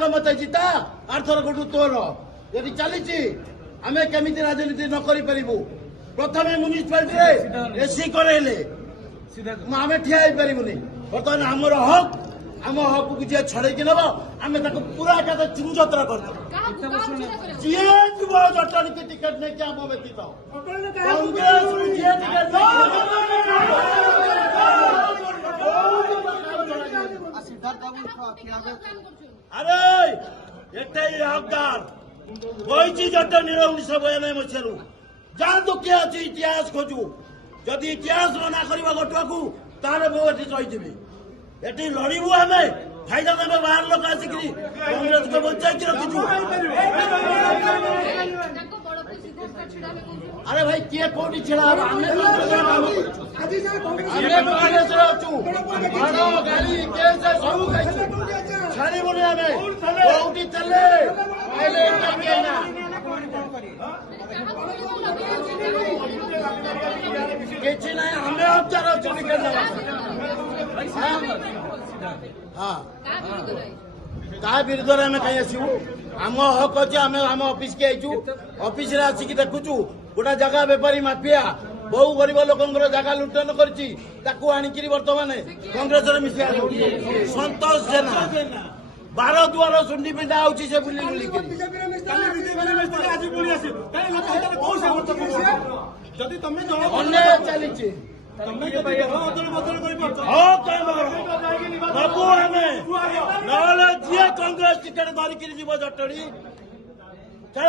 ଥରକ ମତେ ଜିତା 8 ଥର ଗୋଟୁ ତୋର ଯଦି ଚାଲିଛି ଆମେ କେମିତି ରାଜନୀତି ନ କରିପାରିବୁ। ପ୍ରଥମେ ମ୍ୟୁନିସିପାଲିଟିରେ ଏସି କରେଇଲେ ଆମେ ଠିଆ ହେଇପାରିବୁନି। ବର୍ତ୍ତମାନ ଆମର ହକ୍ ଆମ ହକକୁ ଯିଏ ଛଡେଇକି ନେବ ଆମେ ତାକୁ ପୁରା ଏକାଥରେ ଚୁଞ୍ଜତ୍ର କରିଦେବୁ। ଯିଏ ଯିବ ଜଟଣୀକି ଟିକେଟ ନେଇକି ଆମ ବ୍ୟତୀତ କଂଗ୍ରେସକୁ ଯିଏ ଟିକେଟ ଆରେ ଏଟା ହକଦାର କହିଛି ଜଟଣୀର 1992 ମସିହାରୁ ଯାଆନ୍ତୁ କିଏ ଅଛି ଇତିହାସ ଖୋଜୁ। ଯଦି ଇତିହାସ ମନା କରିବ ଘଟୁଆକୁ ତାହେଲେ ମୁଁ ଏଠି ରହିଯିବି। ଏଠି ଲଢିବୁ ଆମେ ଫାଇଦା ନେବେ ବାହାର ଲୋକ ଆସିକିରି କଂଗ୍ରେସକୁ ବଞ୍ଚାଇକି ରଖିଛୁ। ଆରେ ଭାଇ କିଏ କୋଉଠି ଛିଡା ହବ ଆମେ କଂଗ୍ରେସରେ ଅଛୁ। ଗାଡି କେସ୍ ସବୁ ଖାଇଛୁ ଛାଡିବୁନି ଆମେ କୋଉଠି ଚାଲେ କିଛି ନାହିଁ ଆମେ ଅଚାର ଅଛୁ ଟିକେଟ ନେବା। ତା ବିରୁଦ୍ଧରେ ଆମେ କାହିଁ ଆସିବୁ? ଆମ ହକ୍ ଅଛି। ଆମେ ଆମ ଅଫିସକି ଆଇଛୁ। ଅଫିସରେ ଆସିକି ଦେଖୁଛୁ ଗୋଟେ ଜାଗା ବେପାରୀ ମାଫିଆ ବହୁ ଗରିବ ଲୋକଙ୍କର ଜାଗା ଲୁଣ୍ଠନ କରିଛି ତାକୁ ଆଣିକିରି ବର୍ତ୍ତମାନ କଂଗ୍ରେସରେ ମିଶିବା ସନ୍ତୋଷ ଜେନା 12 ଦୁଆର ସୁଣ୍ଡି ପିଣ୍ଡା ହଉଛି ସେ ବୁଲି ବୁଲିକିରି ଅନ୍ୟାୟ ଚାଲିଛି। ସବୁ ଆମେ ନହେଲେ ଯିଏ କଂଗ୍ରେସ ଟିକେଟ ଧରିକିରି ଯିବ ଜଟଣୀ ଚାଲ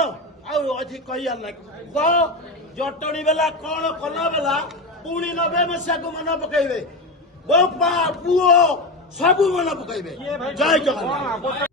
ଆଉ ଅଛି କହିବାର ନାହିଁ। ଜଟଣୀ ବେଲା କଣ କଲା ବେଲା ପୁଣି 90 ମସିହାକୁ ମନେ ପକେଇବେ। ବୋପା ପୁଅ ସବୁ ମନେ ପକେଇବେ। ଜୟ ଜଗନ୍ନାଥ।